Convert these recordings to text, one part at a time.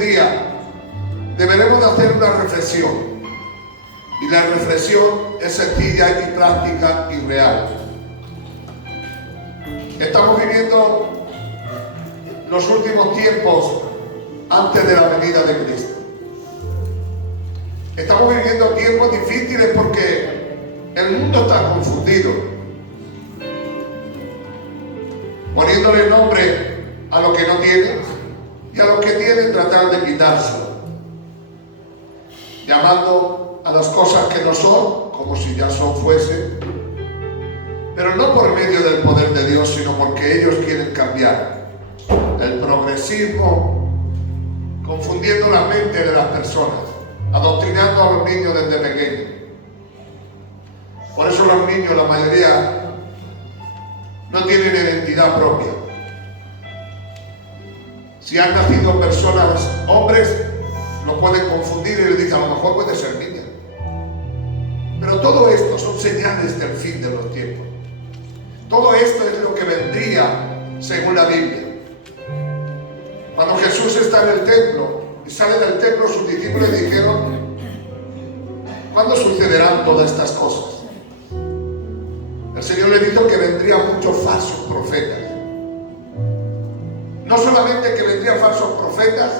día deberemos de hacer una reflexión. Y la reflexión es sencilla y práctica y real. Estamos viviendo los últimos tiempos antes de la venida de Cristo. Estamos viviendo tiempos difíciles porque el mundo está confundido, poniéndole nombre a lo que no tiene y a lo que tiene tratar de quitárselo, llamando a las cosas que no son como si ya son fuesen, pero no por medio del poder de Dios, sino porque ellos quieren cambiar. El progresismo, confundiendo la mente de las personas, adoctrinando a los niños desde pequeños. Por eso los niños, la mayoría, no tienen identidad propia. Si han nacido personas, hombres, los pueden confundir y les dicen, a lo mejor puede ser niña. Pero todo esto son señales del fin de los tiempos. Todo esto es lo que vendría según la Biblia. Cuando Jesús está en el templo y sale del templo, sus discípulos le dijeron, ¿cuándo sucederán todas estas cosas? El Señor le dijo que vendrían muchos falsos profetas. No solamente que vendrían falsos profetas,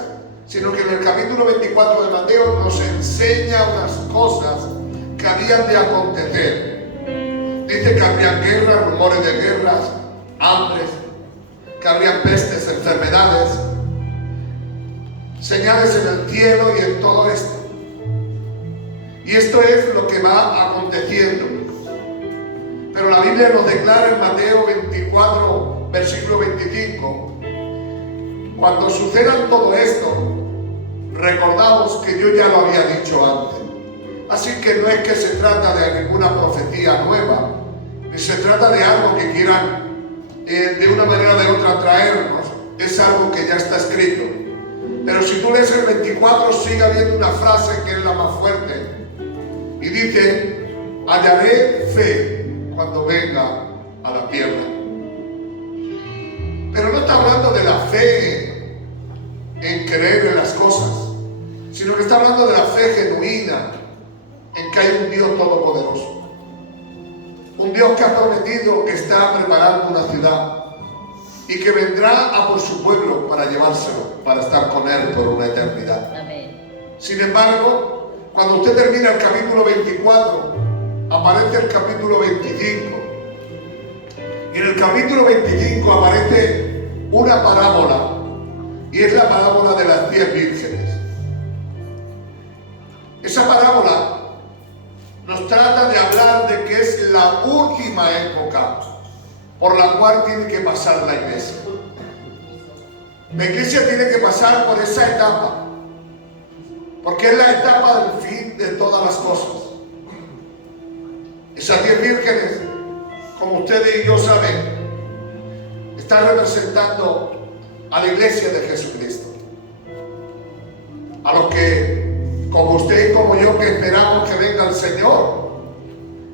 sino que en el capítulo 24 de Mateo nos enseña unas cosas que habían de acontecer. Dice que habrían guerras, rumores de guerras, hambres, que habrían pestes, enfermedades, señales en el cielo y en todo esto. Y esto es lo que va aconteciendo. Pero la Biblia nos declara en Mateo 24, versículo 25, cuando sucedan todo esto, recordamos que yo ya lo había dicho antes. Así que no es que se trata de ninguna profecía nueva, ni se trata de algo que quieran de una manera o de otra traernos. Es algo que ya está escrito. Pero si tú lees el 24, sigue habiendo una frase que es la más fuerte. Y dice, hallaré fe cuando venga a la tierra. Pero no está hablando de la fe en creer en las cosas, sino que está hablando de la fe genuina en que hay un Dios todopoderoso. Un Dios que ha prometido que está preparando una ciudad y que vendrá a por su pueblo para llevárselo, para estar con él por una eternidad. Amén. Sin embargo, cuando usted termina el capítulo 24, aparece el capítulo 25. Y en el capítulo 25 aparece una parábola, y es la parábola de las 10 vírgenes. Esa parábola nos trata de hablar de que es la última época por la cual tiene que pasar la iglesia. La iglesia tiene que pasar por esa etapa, porque es la etapa del fin de todas las cosas. Esas 10 vírgenes, como ustedes y yo saben, están representando a la iglesia de Jesucristo. A los que, como usted y como yo, que esperamos que venga el Señor.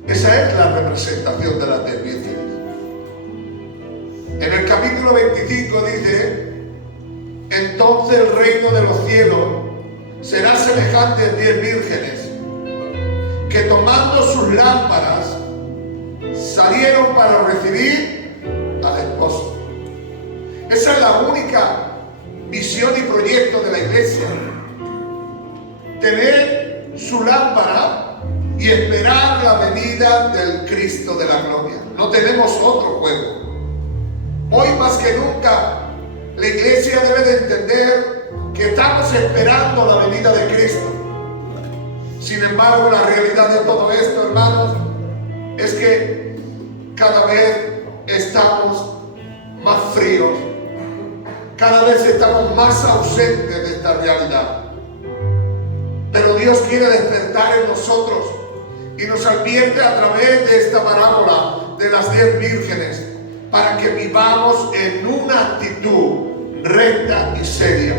Esa es la representación de las 10 vírgenes. En el capítulo 25 dice, entonces el reino de los cielos será semejante a 10 vírgenes que tomando sus lámparas salieron para recibir al esposo. Esa es la única visión y proyecto de la iglesia. Tener su lámpara y esperar la venida del Cristo de la gloria. No tenemos otro juego. Hoy más que nunca, la iglesia debe de entender que estamos esperando la venida de Cristo. Sin embargo, la realidad de todo esto, hermanos, es que cada vez estamos más fríos, cada vez estamos más ausentes de esta realidad. Pero Dios quiere despertar en nosotros y nos advierte a través de esta parábola de las 10 vírgenes para que vivamos en una actitud recta y seria.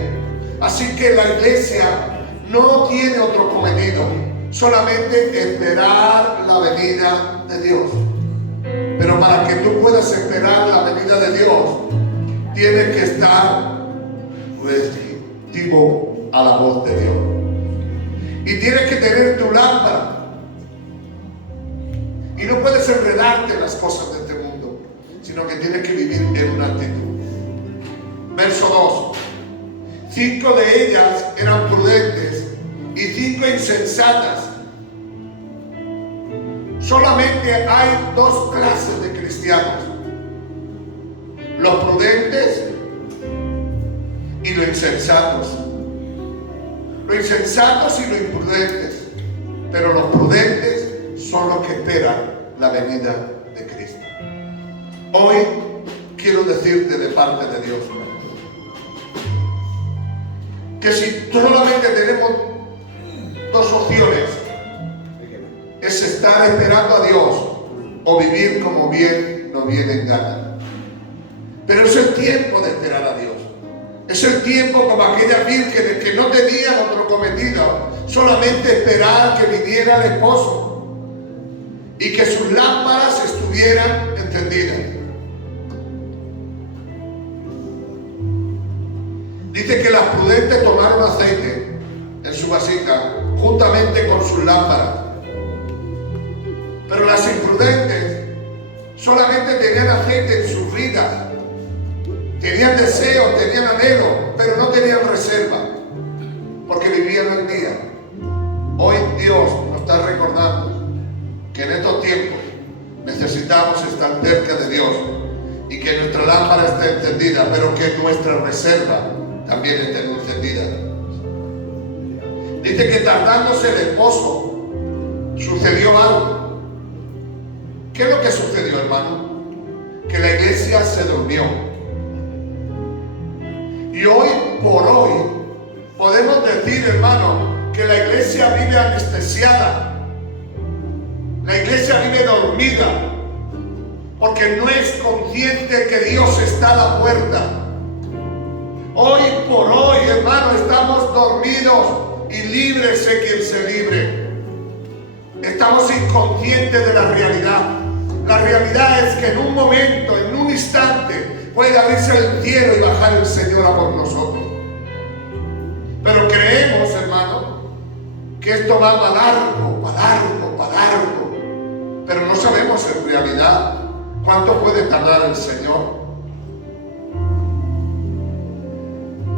Así que la iglesia no tiene otro cometido, solamente esperar la venida de Dios. Pero para que tú puedas esperar la venida de Dios, tienes que estar receptivo a la voz de Dios. Y tienes que tener tu lámpara. Y no puedes enredarte en las cosas de este mundo, sino que tienes que vivir en una actitud. Verso 2. 5 de ellas eran prudentes y 5 insensatas. Solamente hay 2 clases de cristianos: los prudentes y los insensatos. Los insensatos y los imprudentes. Pero los prudentes son los que esperan la venida de Cristo. Hoy quiero decirte de parte de Dios que si solamente tenemos 2 opciones, es estar esperando a Dios o vivir como bien nos viene en gana. Pero es el tiempo de esperar a Dios. Es el tiempo como aquellas vírgenes que no tenían otro cometido, solamente esperar que viniera el esposo y que sus lámparas estuvieran encendidas. Dice que las prudentes tomaron aceite en su vasija juntamente con sus lámparas. Pero las imprudentes solamente tenían aceite en sus vidas. Tenían deseos, tenían anhelo, pero no tenían reserva, porque vivían el día. Hoy Dios nos está recordando que en estos tiempos necesitamos estar cerca de Dios y que nuestra lámpara esté encendida, pero que nuestra reserva también esté encendida. Dice que tardándose el esposo sucedió algo. ¿Qué es lo que sucedió, hermano? Que la iglesia se durmió. Y hoy por hoy podemos decir, hermano, que la iglesia vive anestesiada. La iglesia vive dormida porque no es consciente que Dios está a la puerta. Hoy por hoy, hermano, estamos dormidos y líbrese quien se libre. Estamos inconscientes de la realidad. La realidad es que en un momento, en un instante, puede abrirse el cielo y bajar el Señor a por nosotros. Pero creemos, hermano, que esto va para largo. Pero no sabemos en realidad cuánto puede tardar el Señor.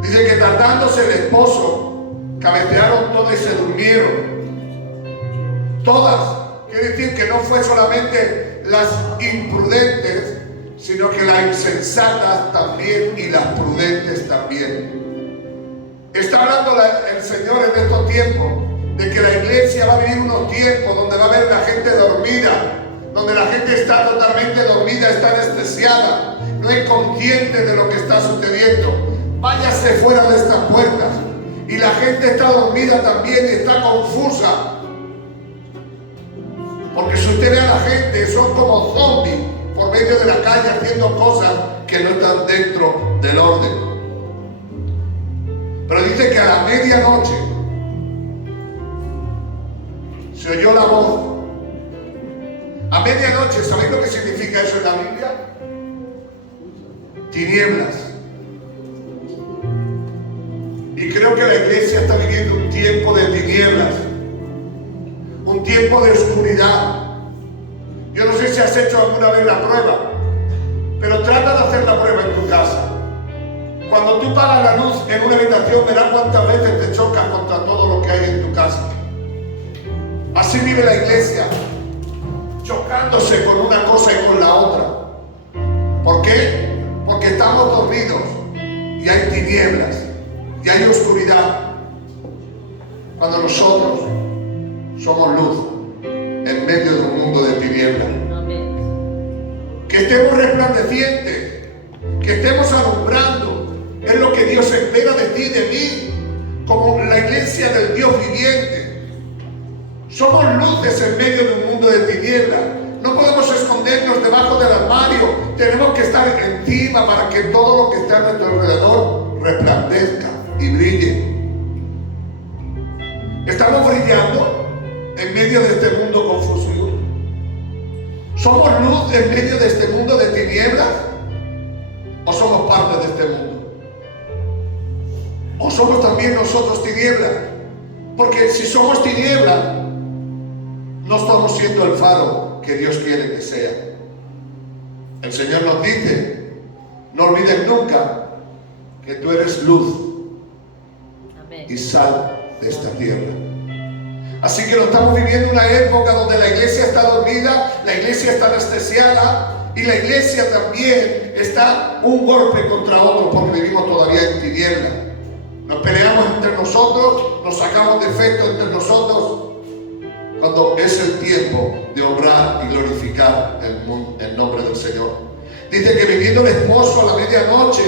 Dice que tardándose el esposo, cabecearon todas y se durmieron. Todas. Quiere decir que no fue solamente las imprudentes, sino que las insensatas también y las prudentes también. Está hablando el Señor en estos tiempos de que la iglesia va a vivir unos tiempos donde va a haber la gente dormida, donde la gente está totalmente dormida, está anestesiada, no es consciente de lo que está sucediendo. Váyase fuera de estas puertas y la gente está dormida también y está confusa. Porque si usted ve a la gente, son como zombies por medio de la calle haciendo cosas que no están dentro del orden. Pero dice que a la medianoche se oyó la voz. A medianoche, ¿sabéis lo que significa eso en la Biblia? Tinieblas. Y creo que la iglesia está viviendo un tiempo de tinieblas, un tiempo de oscuridad. Yo no sé si has hecho alguna vez la prueba, pero trata de hacer la prueba en tu casa. Cuando tú pagas la luz en una habitación, verás cuántas veces te chocas contra todo lo que hay en tu casa. Así vive la iglesia, chocándose con una cosa y con la otra. ¿Por qué? Porque estamos dormidos y hay tinieblas y hay oscuridad, cuando nosotros somos luz en medio de un mundo de tinieblas. Que estemos resplandecientes, que estemos alumbrando, es lo que Dios espera de ti y de mí, como la iglesia del Dios viviente. Somos luces en medio de un mundo de tinieblas. No podemos escondernos debajo del armario, tenemos que estar encima para que todo lo que está a nuestro alrededor resplandezca y brille. Estamos brillando en medio de este mundo confuso. ¿Somos luz en medio de este mundo de tinieblas? ¿O somos parte de este mundo? ¿O somos también nosotros tinieblas? Porque si somos tinieblas, no estamos siendo el faro que Dios quiere que sea. El Señor nos dice, no olvides nunca que tú eres luz y sal de esta tierra. Así que no estamos viviendo una época donde la iglesia está dormida, la iglesia está anestesiada y la iglesia también está un golpe contra otro porque vivimos todavía en tinieblas. Nos peleamos entre nosotros, nos sacamos defectos entre nosotros, cuando es el tiempo de honrar y glorificar el nombre del Señor. Dice que viniendo el esposo a la medianoche,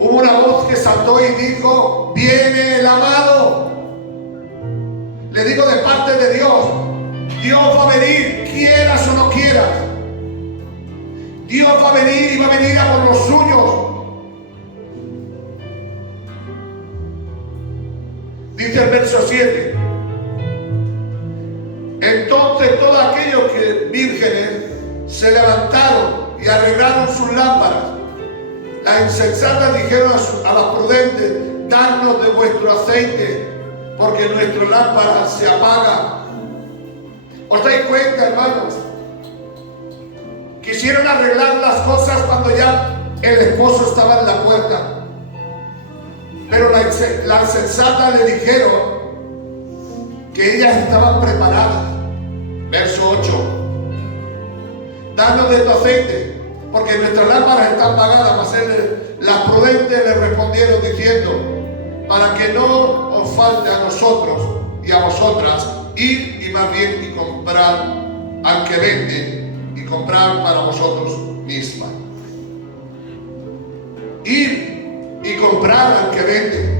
hubo una voz que saltó y dijo, viene el amado. Le digo de parte de Dios, Dios va a venir, quieras o no quieras. Dios va a venir y va a venir a por los suyos. Dice el verso 7. Entonces todos aquellos que vírgenes se levantaron y arreglaron sus lámparas. Las insensatas dijeron a las prudentes, dadnos de vuestro aceite, porque nuestra lámpara se apaga. ¿Os dais cuenta, hermanos? Quisieron arreglar las cosas cuando ya el esposo estaba en la puerta. Pero las insensatas le dijeron que ellas estaban preparadas. Verso 8. Danos de tu aceite, porque nuestras lámparas están apagadas. Mas las prudentes le respondieron diciendo, para que no os falte a nosotros y a vosotras, ir y más bien y comprar al que vende y comprar para vosotros mismas. Ir y comprar al que vende.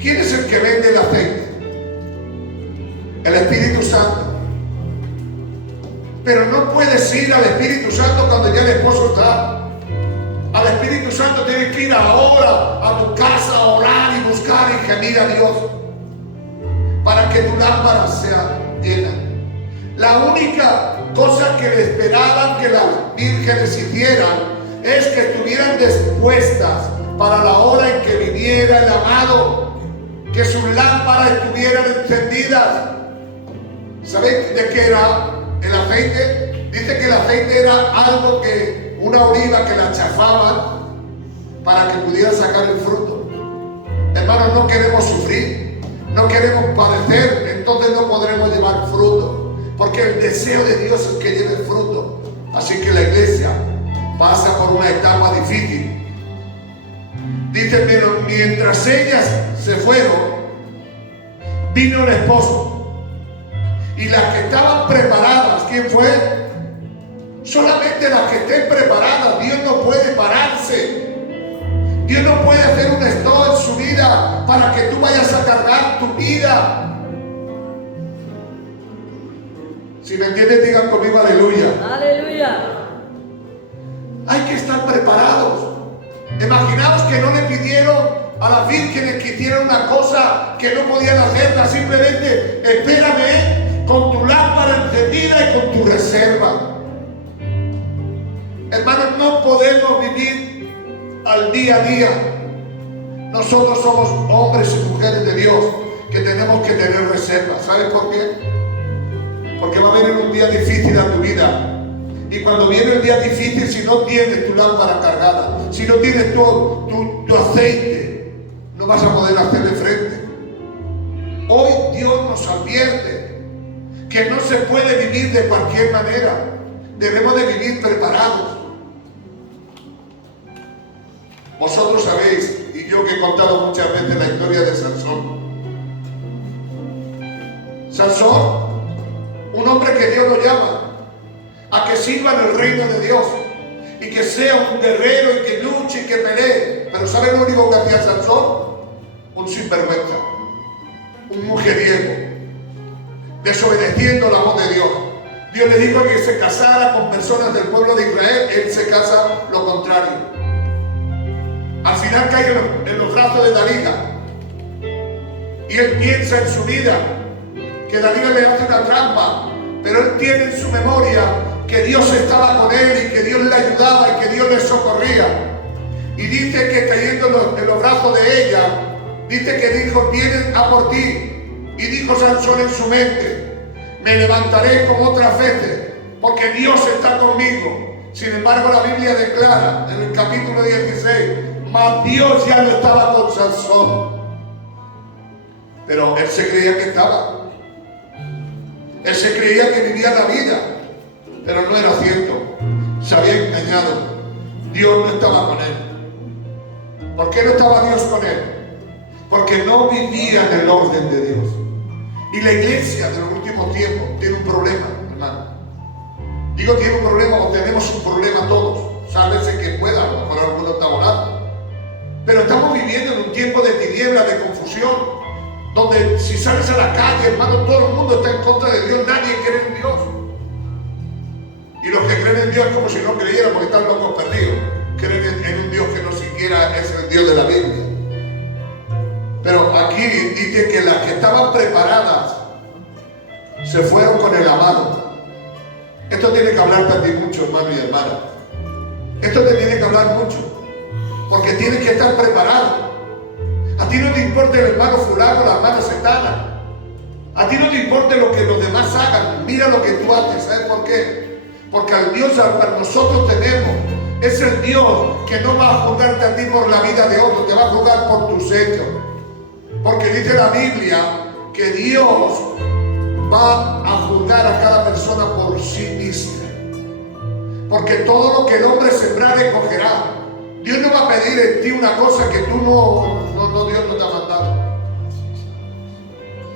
¿Quién es el que vende el aceite? El Espíritu Santo. Pero no puedes ir al Espíritu Santo cuando ya el esposo está. Al Espíritu Santo tienes que ir ahora a tu casa a orar y buscar y gemir a Dios para que tu lámpara sea llena. La única cosa que le esperaban que las vírgenes hicieran es que estuvieran dispuestas para la hora en que viniera el amado, que sus lámparas estuvieran encendidas. ¿Sabéis de qué era el aceite? Dice que el aceite era algo que, una oliva que la chafaban para que pudiera sacar el fruto. Hermanos, no queremos sufrir, no queremos padecer, entonces no podremos llevar fruto, porque el deseo de Dios es que lleve fruto. Así que la iglesia pasa por una etapa difícil. Dice, pero mientras ellas se fueron, vino el esposo. Y las que estaban preparadas, ¿quién fue? Solamente las que estén preparadas. Dios no puede pararse. Dios no puede hacer un stop en su vida para que tú vayas a cargar tu vida. Si me entienden, digan conmigo aleluya. Aleluya. Hay que estar preparados. Imaginaos que no le pidieron a las vírgenes que hicieran una cosa que no podían hacerla. Simplemente espérame con tu lámpara encendida y con tu reserva. Hermanos, no podemos vivir al día a día. Nosotros somos hombres y mujeres de Dios que tenemos que tener reserva. ¿Sabes por qué? Porque va a venir un día difícil a tu vida. Y cuando viene el día difícil, si no tienes tu lámpara cargada, si no tienes tu aceite, no vas a poder hacerle frente. Hoy Dios nos advierte que no se puede vivir de cualquier manera. Debemos de vivir preparados. Vosotros sabéis, y yo que he contado muchas veces la historia de Sansón. Sansón, un hombre que Dios lo llama a que sirva en el reino de Dios y que sea un guerrero y que luche y que pelee. Pero ¿saben lo único que hacía Sansón? Un sinvergüenza, un mujeriego, desobedeciendo la voz de Dios. Dios le dijo que se casara con personas del pueblo de Israel, él se casa lo contrario. Al final cae en los brazos de Dalila y él piensa en su vida que Dalila le hace una trampa, pero él tiene en su memoria que Dios estaba con él y que Dios le ayudaba y que Dios le socorría. Y dice que cayendo en los brazos de ella, dice que dijo, vienen a por ti. Y dijo Sansón en su mente, me levantaré como otras veces, porque Dios está conmigo. Sin embargo, la Biblia declara en el capítulo 16, mas Dios ya no estaba con Sansón. Pero él se creía que estaba. Él se creía que vivía la vida, pero no era cierto. Se había engañado. Dios no estaba con él. ¿Por qué no estaba Dios con él? Porque no vivía en el orden de Dios. Y la iglesia de los últimos tiempos tiene un problema, hermano. Digo tiene un problema, o tenemos un problema todos. Sálvese que pueda, a lo mejor alguno está orando. Pero estamos viviendo en un tiempo de tiniebla, de confusión, donde si sales a la calle, hermano, todo el mundo está en contra de Dios, nadie cree en Dios. Y los que creen en Dios es como si no creyeran, porque están locos perdidos. Creen en un Dios que no siquiera es el Dios de la Biblia. Pero aquí dice que las que estaban preparadas se fueron con el amado. Esto tiene que hablarte a ti mucho, hermano y hermana. Esto te tiene que hablar mucho, porque tienes que estar preparado. A ti no te importa el hermano fulano, la hermana setana. A ti no te importa lo que los demás hagan. Mira lo que tú haces. ¿Sabes por qué? Porque al Dios al cual nosotros tenemos es el Dios que no va a juzgarte a ti por la vida de otro, te va a juzgar por tus hechos. Porque dice la Biblia que Dios va a juzgar a cada persona por sí misma. Porque todo lo que el hombre sembrare cogerá. Dios no va a pedir en ti una cosa que tú Dios no te ha mandado.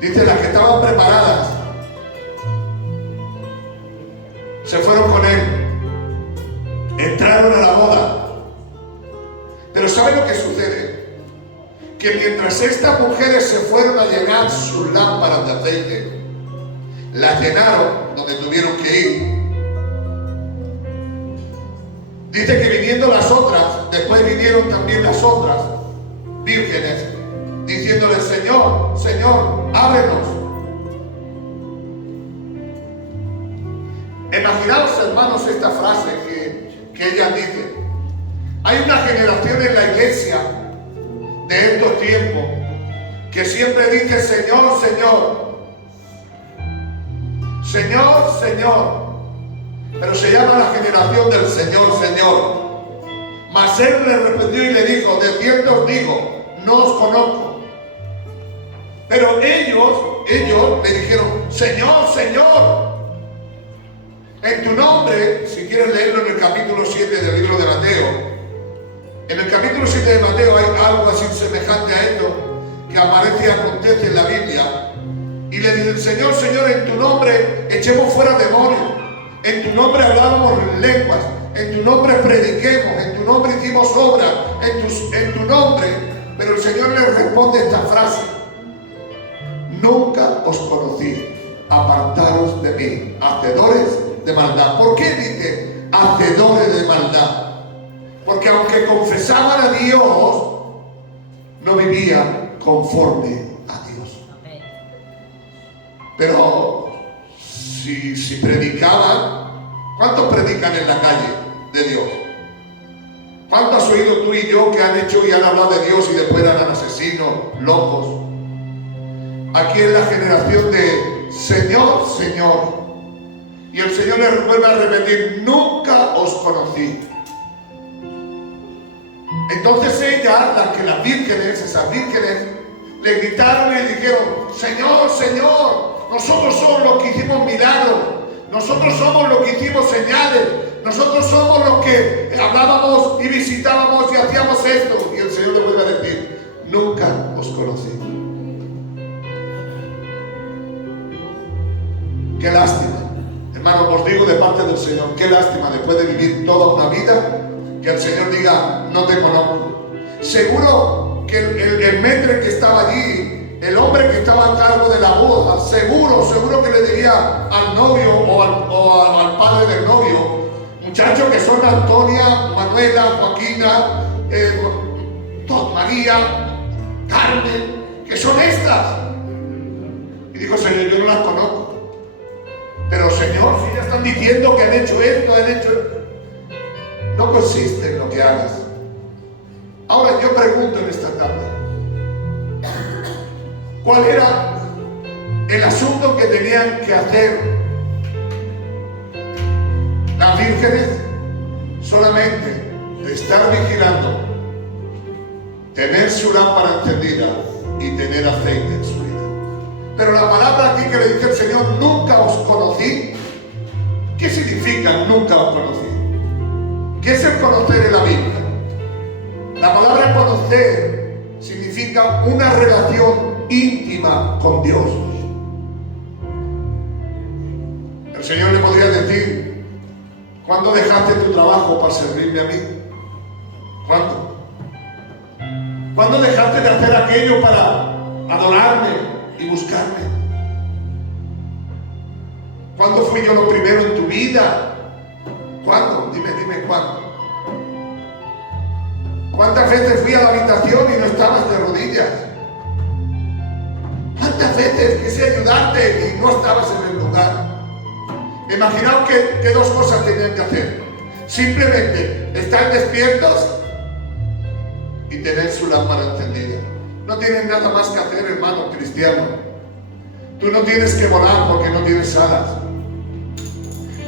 Dice, las que estaban preparadas se fueron con él, entraron a la boda. Pero ¿sabe lo que sucede? Que mientras estas mujeres se fueron a llenar sus lámparas de aceite, las llenaron donde tuvieron que ir. Dice que viniendo las otras, después vinieron también las otras vírgenes, diciéndole, Señor, Señor, ábrenos. Imaginaos, hermanos, esta frase que ella dice. Hay una generación en la iglesia de estos tiempos que siempre dice, Señor, Señor, Señor, Señor. Pero se llama la generación del Señor, Señor. Mas él le respondió y le dijo, de cierto os digo, no os conozco. Pero ellos le dijeron, Señor, Señor, en tu nombre, si quieres leerlo en el capítulo 7 del libro de Mateo, en el capítulo 7 de Mateo hay algo así semejante a esto que aparece y acontece en la Biblia. Y le dicen, Señor, Señor, en tu nombre echemos fuera demonios, en tu nombre hablábamos lenguas, en tu nombre prediquemos, en tu nombre hicimos obras, en tu nombre. Pero el Señor le responde esta frase, nunca os conocí, apartaros de mí, hacedores de maldad. ¿Por qué dice hacedores de maldad? Porque aunque confesaban a Dios, no vivían conforme a Dios. Pero si predicaban, ¿cuántos predican en la calle de Dios? ¿Cuántos has oído tú y yo que han hecho y han hablado de Dios y después eran asesinos, locos? Aquí es la generación de Señor, Señor. Y el Señor les vuelve a repetir, nunca os conocí. Entonces las vírgenes, esas vírgenes, le gritaron y le dijeron, Señor, Señor, nosotros somos los que hicimos milagros, nosotros somos los que hicimos señales, nosotros somos los que hablábamos y visitábamos y hacíamos esto. Y el Señor le vuelve a decir, nunca os conocí. Qué lástima, hermano, os digo de parte del Señor, qué lástima después de vivir toda una vida, que el Señor diga, no te conozco. Seguro que el maître que estaba allí, el hombre que estaba a cargo de la boda, seguro que le diría al novio o al padre del novio, muchachos que son Antonia, Manuela, Joaquina, María, Carmen, que son estas. Y dijo, Señor, yo no las conozco. Pero Señor, si ya están diciendo que han hecho esto, no consiste en lo que hagas. Ahora yo pregunto en esta tarde, ¿cuál era el asunto que tenían que hacer las vírgenes? Solamente de estar vigilando, tener su lámpara encendida y tener aceite en su vida. Pero la palabra aquí que le dice el Señor, nunca os conocí. ¿Qué significa nunca os conocí? ¿Qué es el conocer en la Biblia? La palabra conocer significa una relación íntima con Dios. El Señor le podría decir, ¿cuándo dejaste tu trabajo para servirme a mí? ¿Cuándo? ¿Cuándo dejaste de hacer aquello para adorarme y buscarme? ¿Cuándo fui yo lo primero en tu vida? ¿Cuándo? Dime cuándo. ¿Cuántas veces fui a la habitación y no estabas de rodillas? ¿Cuántas veces quise ayudarte y no estabas en el lugar? Imaginaos que dos cosas tenían que hacer. Simplemente estar despiertos y tener su lámpara encendida. No tienen nada más que hacer, hermano cristiano. Tú no tienes que volar porque no tienes alas.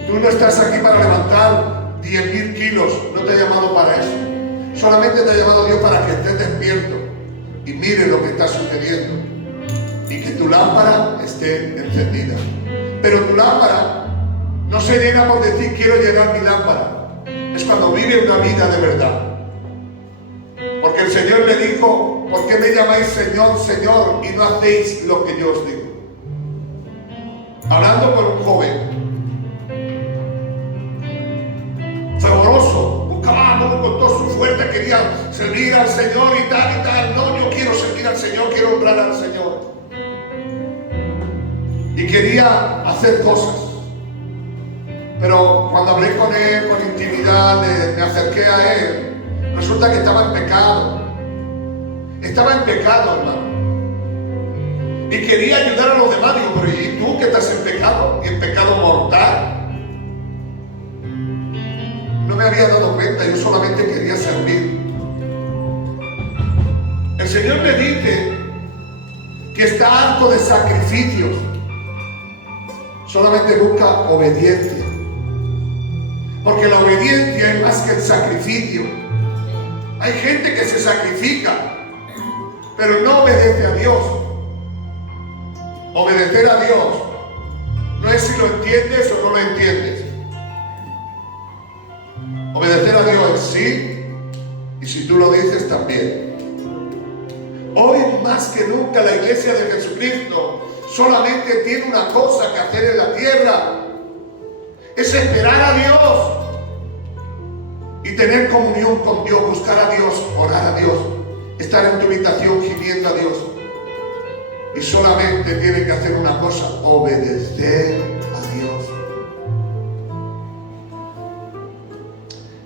Tú no estás aquí para levantar 10.000 kilos. No te ha llamado para eso. Solamente te ha llamado Dios para que estés despierto y mire lo que está sucediendo y que tu lámpara esté encendida. Pero tu lámpara no se llena por decir quiero llenar mi lámpara. Es cuando vive una vida de verdad. Porque el Señor le dijo, ¿por qué me llamáis Señor, Señor y no hacéis lo que yo os digo? Hablando con un joven fervoroso, buscaba con toda su fuerza, quería servir al Señor y tal. No, yo quiero servir al Señor, quiero honrar al Señor. Y quería hacer cosas. Pero cuando hablé con él, con intimidad, me acerqué a él, resulta que estaba en pecado. Estaba en pecado, hermano. Y quería ayudar a los demás. Digo, pero ¿y tú que estás en pecado? Y en pecado mortal. No me había dado cuenta, yo solamente quería servir. El Señor me dice que está harto de sacrificios. Solamente busca obediencia. Porque la obediencia es más que el sacrificio. Hay gente que se sacrifica, pero no obedece a Dios. Obedecer a Dios no es si lo entiendes o no lo entiendes. Obedecer a Dios es sí, y si tú lo dices también. Hoy más que nunca la iglesia de Jesucristo solamente tiene una cosa que hacer en la tierra. Es esperar a Dios y tener comunión con Dios, buscar a Dios, orar a Dios, estar en tu habitación gimiendo a Dios. Y solamente tiene que hacer una cosa, obedecer a Dios.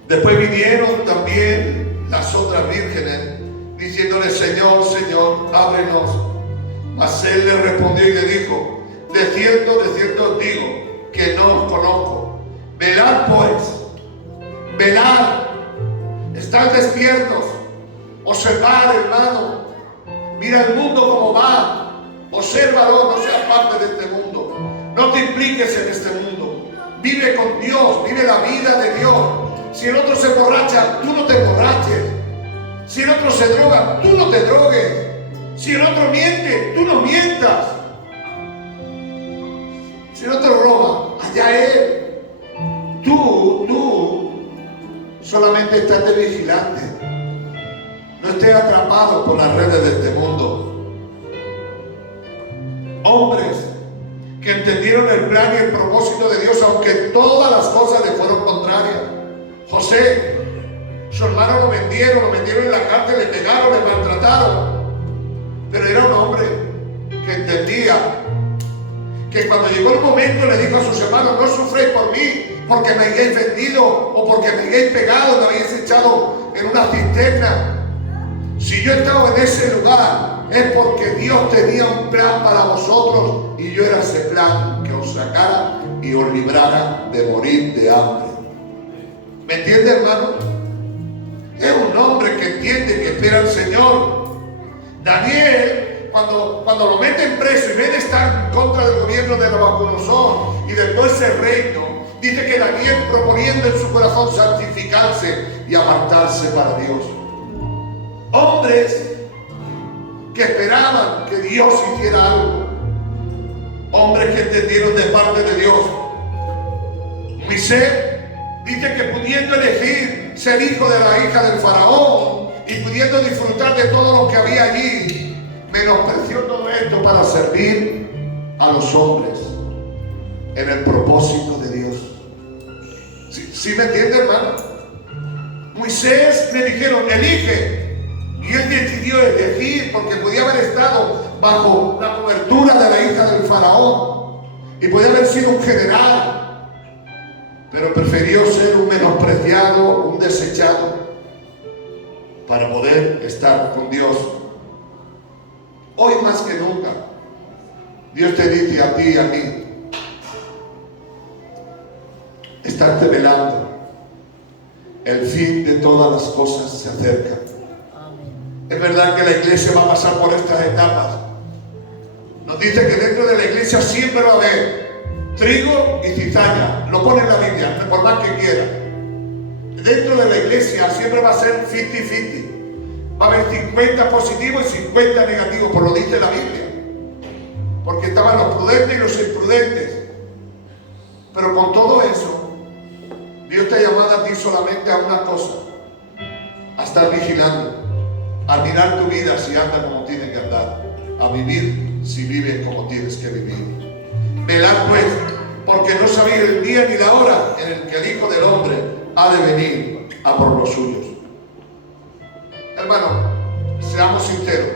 Después vinieron también las otras vírgenes diciéndole, Señor, Señor, ábrenos. Mas él le respondió y le dijo, de cierto os digo que no os conozco. Velad pues, velad, estad despiertos, observad, hermano, mira el mundo como va. Obsérvalo, no seas parte de este mundo. No te impliques en este mundo. Vive con Dios, vive la vida de Dios. Si el otro se emborracha, tú no te emborraches. Si el otro se droga, tú no te drogues. Si el otro miente, tú no mientas. Si el otro roba, allá él. Tú solamente estate vigilante. No estés atrapado por las redes de este mundo. Hombres que entendieron el plan y el propósito de Dios, aunque todas las cosas le fueron contrarias. José, su hermano lo vendieron en la cárcel, le pegaron, le maltrataron. Pero era un hombre que entendía que cuando llegó el momento le dijo a sus hermanos, no sufréis por mí, porque me hayáis vendido o porque me hayáis pegado, me habéis echado en una cisterna. Si yo he estado en ese lugar, es porque Dios tenía un plan para vosotros y yo era ese plan que os sacara y os librara de morir de hambre. ¿Me entiende, hermano? Es un hombre que entiende, que espera al Señor. Daniel, cuando lo meten preso y ven estar en contra del gobierno de Nabucodonosor y de todo ese reino, dice que Daniel, proponiendo en su corazón santificarse y apartarse para Dios. Hombres que esperaban que Dios hiciera algo. Hombres que entendieron de parte de Dios. Moisés dice que pudiendo elegir ser hijo de la hija del faraón y pudiendo disfrutar de todo lo que había allí, menospreció todo esto para servir a los hombres en el propósito de Dios. ¿Sí me entiende, hermano? Moisés le dijeron, elige. Y él decidió elegir porque podía haber estado bajo la cobertura de la hija del faraón y podía haber sido un general, pero prefirió ser un menospreciado, un desechado, para poder estar con Dios. Hoy más que nunca, Dios te dice a ti y a mí, estarte velando, el fin de todas las cosas se acerca. Es verdad que la iglesia va a pasar por estas etapas. Nos dice que dentro de la iglesia siempre va a haber trigo y cizaña. Lo pone en la Biblia, por más que quiera. Dentro de la iglesia siempre va a ser 50-50. Va a haber 50 positivos y 50 negativos, por lo dice la Biblia. Porque estaban los prudentes y los imprudentes. Pero con todo eso, Dios te ha llamado a ti solamente a una cosa: a estar vigilando, a mirar tu vida si anda como tiene que andar, a vivir si vive como tienes que vivir. Velad pues, porque no sabéis el día ni la hora en el que el Hijo del Hombre ha de venir a por los suyos. Hermano, seamos sinceros.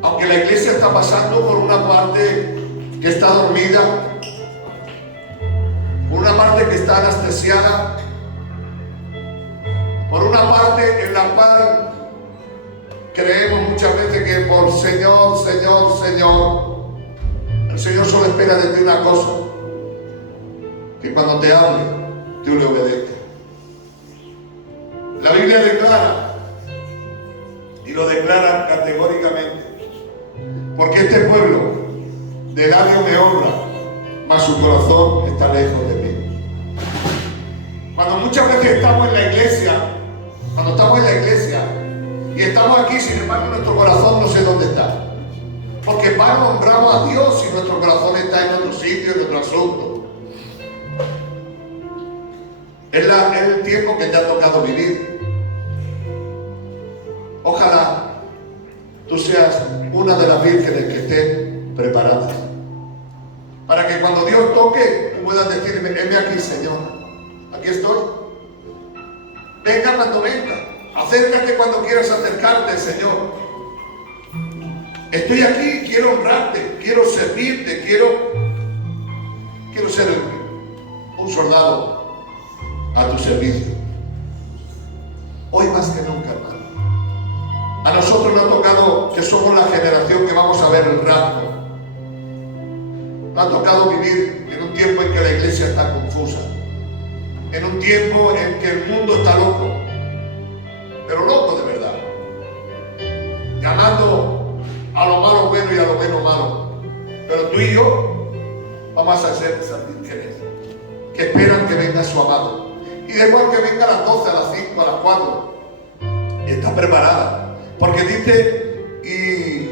Aunque la iglesia está pasando por una parte que está dormida, por una parte que está anestesiada, por una parte en la cual creemos muchas veces que por Señor, Señor, Señor, el Señor solo espera de ti una cosa: que cuando te hable, tú le obedezcas. La Biblia declara, y lo declara categóricamente, porque este pueblo de labio me honra, mas su corazón está lejos de mí. Cuando muchas veces estamos en la iglesia, y estamos aquí, sin embargo nuestro corazón no sé dónde está, porque en vano honramos a Dios y nuestro corazón está en otro sitio, en otro asunto. Es el tiempo que te ha tocado vivir. Ojalá tú seas una de las vírgenes que estén preparadas, para que cuando Dios toque, tú puedas decirme: heme aquí, Señor, aquí estoy. Venga cuando venga, acércate cuando quieras acercarte, Señor. Estoy aquí, quiero honrarte, quiero servirte, quiero ser un soldado a tu servicio. Hoy más que nunca, hermano. A nosotros nos ha tocado, que somos la generación que vamos a ver el rapto. Nos ha tocado vivir en un tiempo en que la iglesia está confusa, en un tiempo en que el mundo está loco, pero loco de verdad, llamando a lo malo bueno y a lo bueno malo. Pero tú y yo vamos a ser esas vírgenes que esperan que venga su amado, y da igual que venga a las 12, a las 5, a las 4, y está preparada. Porque dice, y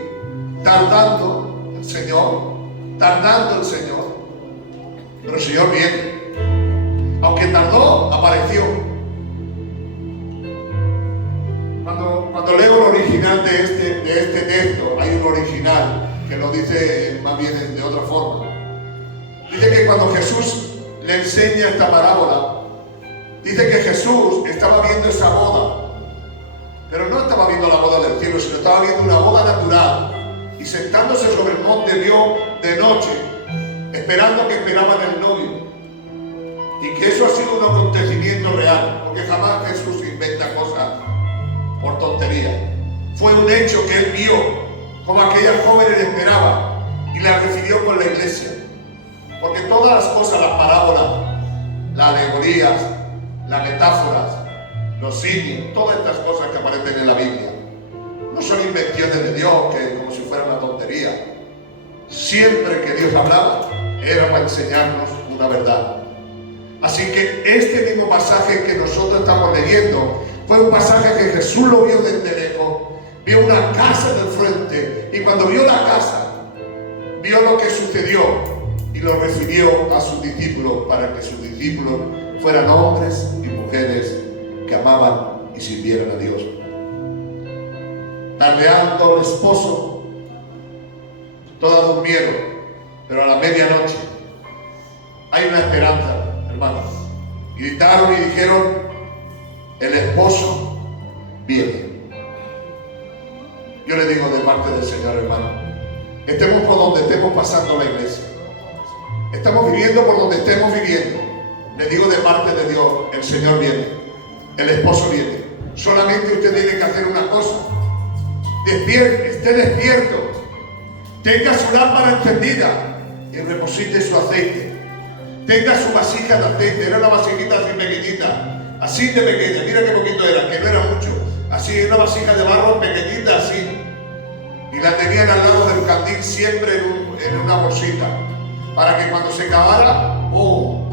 tardando el Señor, pero el Señor viene. Aunque tardó, apareció. Cuando leo el original de este texto, hay un original que lo dice más bien de otra forma. Dice que cuando Jesús le enseña esta parábola, dice que Jesús estaba viendo esa boda. Pero no estaba viendo la boda del cielo, sino estaba viendo una boda natural. Y sentándose sobre el monte vio de noche, esperando que esperaban el novio. Y que eso ha sido un acontecimiento real, porque jamás Jesús inventa cosas por tontería. Fue un hecho que él vio, como aquellas jóvenes esperaban, y la refirió con la iglesia. Porque todas las cosas, las parábolas, las alegorías, las metáforas, los simios, todas estas cosas que aparecen en la Biblia. No son invenciones de Dios, que como si fuera una tontería. Siempre que Dios hablaba, era para enseñarnos una verdad. Así que este mismo pasaje que nosotros estamos leyendo fue un pasaje que Jesús lo vio desde lejos, vio una casa del frente, y cuando vio la casa, vio lo que sucedió y lo refirió a sus discípulos para que sus discípulos fueran hombres y mujeres que amaban y sirvieran a Dios. Tardeando el esposo, todas durmieron, pero a la medianoche hay una esperanza, hermanos. Gritaron y dijeron: el esposo viene. Yo le digo de parte del Señor, hermano, estemos por donde estemos pasando la iglesia, estamos viviendo por donde estemos viviendo, le digo de parte de Dios, el Señor viene, el esposo viene. Solamente usted tiene que hacer una cosa: despierte, esté despierto, tenga su lámpara encendida y reposite su aceite. Tenga su vasija de aceite. Era una vasijita así pequeñita, así de pequeña, mira qué poquito era, que no era mucho, así, una vasija de barro pequeñita así, y la tenían al lado del candil siempre en una bolsita, para que cuando se acabara, ¡oh!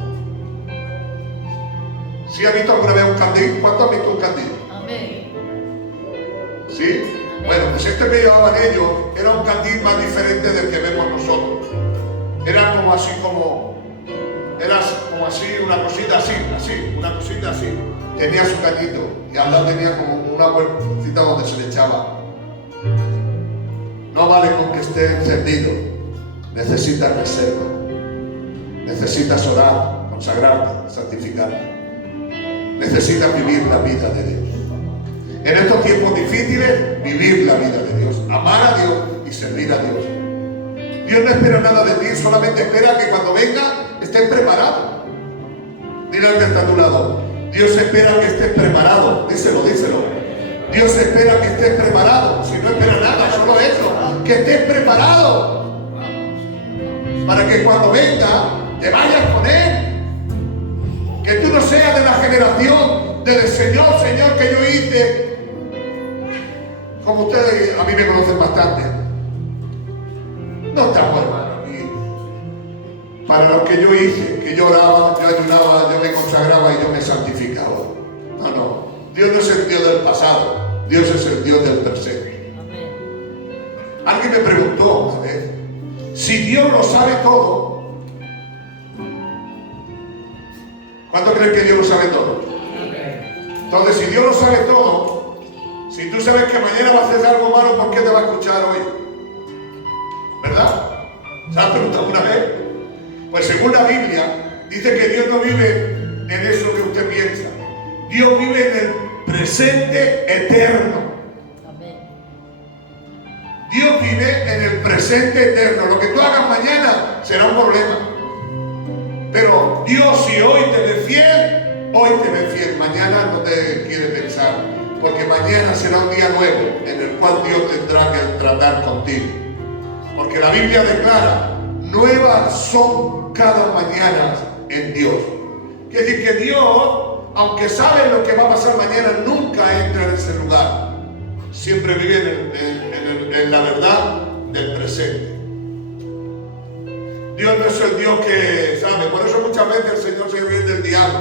¿Sí ha visto alguna vez un candil? ¿Cuánto han visto un candil? Amén. ¿Sí? Amén. Bueno, pues este que llevaban ellos era un candil más diferente del que vemos nosotros. Era como así era como así, una cosita así, una cosita así. Tenía su cañito y al lado tenía como una puertita donde se le echaba. No vale con que esté encendido, necesitas reserva, necesitas orar, consagrarte, santificarte. Necesitas vivir la vida de Dios. En estos tiempos difíciles, vivir la vida de Dios, amar a Dios y servir a Dios. Dios no espera nada de ti, solamente espera que cuando venga estés preparado. Dile al que está a tu lado: Dios espera que estés preparado. Díselo. Dios espera que estés preparado. Si no espera nada, solo eso, que estés preparado para que cuando venga te vayas con Él. Que tú no seas de la generación del Señor, que yo hice. Como ustedes a mí me conocen bastante. No está bueno, hermano. Para lo que yo hice, que yo oraba, yo ayunaba, yo me consagraba y yo me santificaba. No. Dios no es el Dios del pasado. Dios es el Dios del presente. Alguien me preguntó, a ver, si Dios lo sabe todo, ¿cuánto creen que Dios lo sabe todo? Entonces, si Dios lo sabe todo, si tú sabes que mañana vas a hacer algo malo, ¿por qué te va a escuchar hoy? ¿Verdad? ¿Se has preguntado una vez? Pues según la Biblia, dice que Dios no vive en eso que usted piensa. Dios vive en el presente eterno. Dios vive en el presente eterno. Lo que tú hagas mañana será un problema. Pero Dios, si hoy te ve fiel, hoy te ve fiel. Mañana no te quiere pensar, porque mañana será un día nuevo en el cual Dios tendrá que tratar contigo. Porque la Biblia declara: nuevas son cada mañana en Dios. Quiere decir que Dios, aunque sabe lo que va a pasar mañana, nunca entra en ese lugar. Siempre vive en la verdad del presente. Dios no es el Dios que sabe. Por eso muchas veces el Señor se ríe del diablo.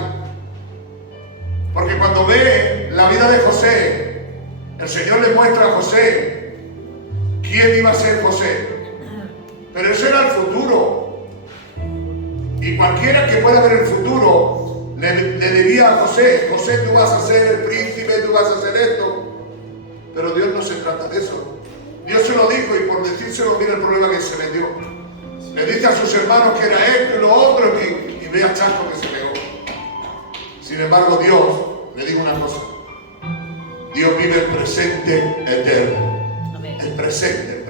Porque cuando ve la vida de José, el Señor le muestra a José quién iba a ser José. Pero eso era el futuro. Y cualquiera que pueda ver el futuro le diría a José: José, tú vas a ser el príncipe, tú vas a hacer esto. Pero Dios no se trata de eso. Dios se lo dijo, y por decírselo, mira el problema que se metió. Le dice a sus hermanos que era esto y lo otro, y vea chasco que se pegó. Sin embargo, Dios, le digo una cosa: Dios vive el presente eterno. Amén. El presente.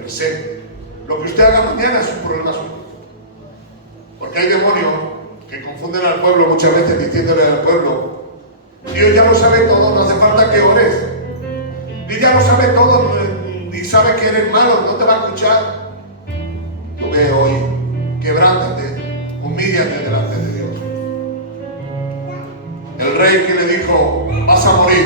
Lo que usted haga mañana es un problema suyo. Porque hay demonios que confunden al pueblo muchas veces diciéndole al pueblo: Dios ya lo sabe todo, no hace falta que ores. Dios ya lo sabe todo y sabe que eres malo, no te va a escuchar. Tú ve hoy, quebrántate, humíllate delante de Dios. El rey que le dijo, vas a morir.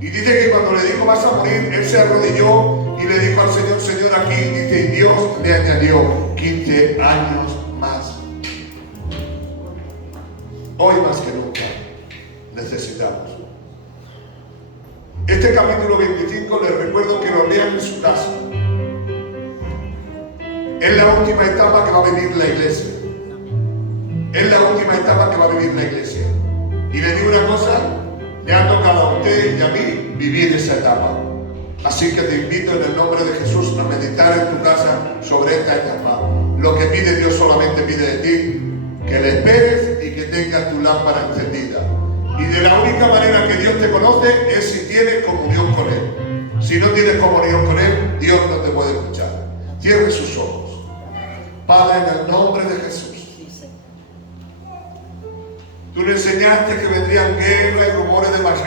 Y dice que cuando le dijo, vas a morir, él se arrodilló y le dijo al Señor, Señor, aquí, dice, y Dios le añadió 15 años más. Hoy más que nunca necesitamos. Este capítulo 25 les recuerdo que lo lean en su casa. Es la última etapa que va a vivir la iglesia. Es la última etapa que va a vivir la iglesia. Y le digo una cosa, le ha tocado a usted y a mí vivir esa etapa. Así que te invito en el nombre de Jesús a meditar en tu casa sobre esta etapa. Lo que pide Dios solamente pide de ti, que le esperes y que tengas tu lámpara encendida. Y de la única manera que Dios te conoce es si tienes comunión con Él. Si no tienes comunión con Él, Dios no te puede escuchar. Cierre sus ojos. Padre, en el nombre de Jesús. Tú le enseñaste que vendrían guerras y rumores de